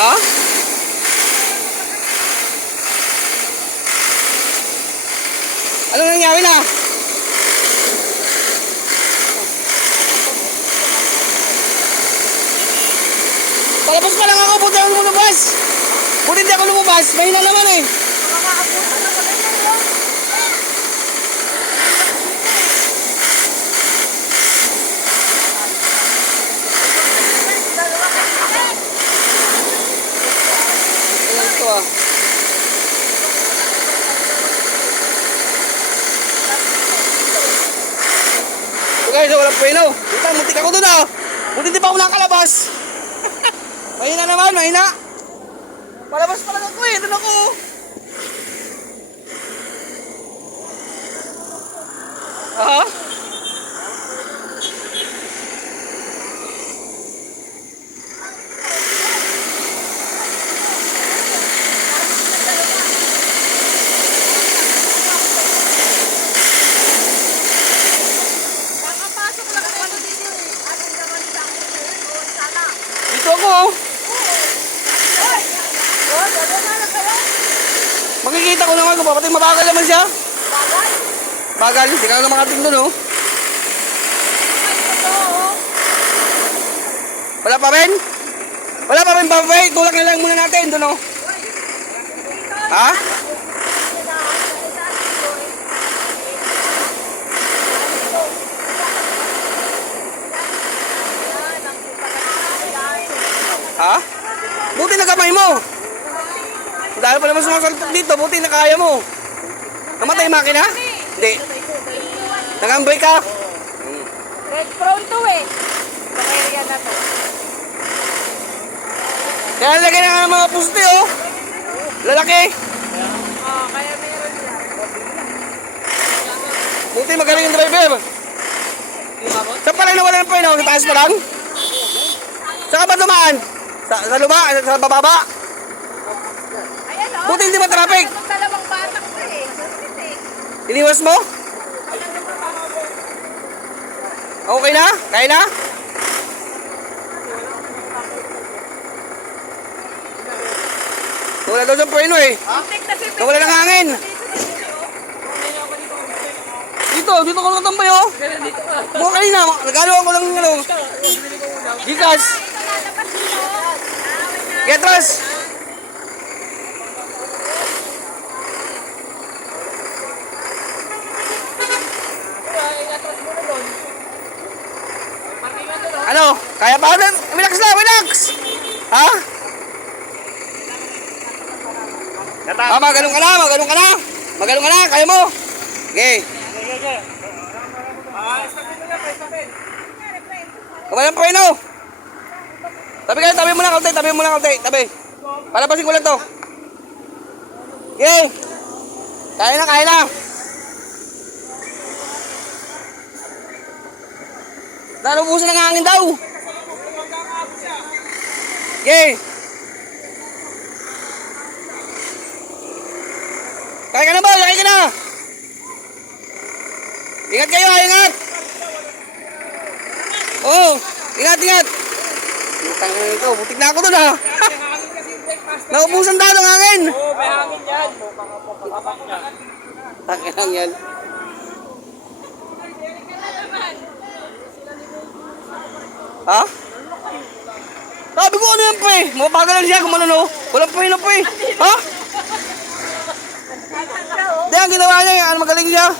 Ha? Ano nangyari na? Palabas pa lang ako, buti ako lumabas. Buti hindi ako lumabas, mahina naman eh. Ayan ito ah. So guys, walang preno. Dito, muntik ako dun ah. Buti hindi pa ako nakalabas. Mahina naman, mahina. Palabas pa lang ako eh, dun ako. Aha. Dito ako oh. Makikita ko naman kung papatay mabagal naman siya. Bagal? Hindi ka na makating doon oh. Wala pa rin? Wala pa rin babay. Tulak na lang muna natin doon oh. Ha? Ha? Buti na kamay mo. Dahil pa naman sumasaltok dito, buti na kaya mo. Namatay yung makina? Hindi. Nag-unbrake ka? Red prone to eh. Sa area na to. Kaya lagay na nga mga puste oh. Lalaki. Kaya meron yan. Buti magaling yung driver. Saan pa lang nawala ng preno? Sa taas pa lang? Saan ka ba dumaan? Sa luma? Sa bababa? Ayan o. Buti hindi ba traffic? Dalawang batak ko eh. Iniwas mo? Okay na? Kaya na? Wala daw yung preno eh. Nawala ng hangin. Dito ko nakatambay oh. Mukha kanina, nagalawan ko lang yung ano. Gikas. Getras. Ano? Kaya pa? Relax na, relax! Ha? Magalong ka na, magalong ka na! Magalong ka na, kaya mo! Okay. Kumalang po ino! Tabi kayo, tabi mo na kalte, tabi mo na kalte, tabi. Palabasin ko lang to. Okay. Kaya na, kaya na. Nalubusan ng hangin daw. Okay. Kaya ka na ba? Kaya ka na. Ingat kayo, ingat. Oh, ingat, ingat. Tangin ito, butik na ako dun ha. Naubusan daw ng hangin. Oo, may hangin yan. Tangin lang yan. Ha? Sabi ko ano yan pre? Mapagal lang siya kung ano no. Walang pre na pre. Ha? Hindi ang ginawa niya, ano magaling siya.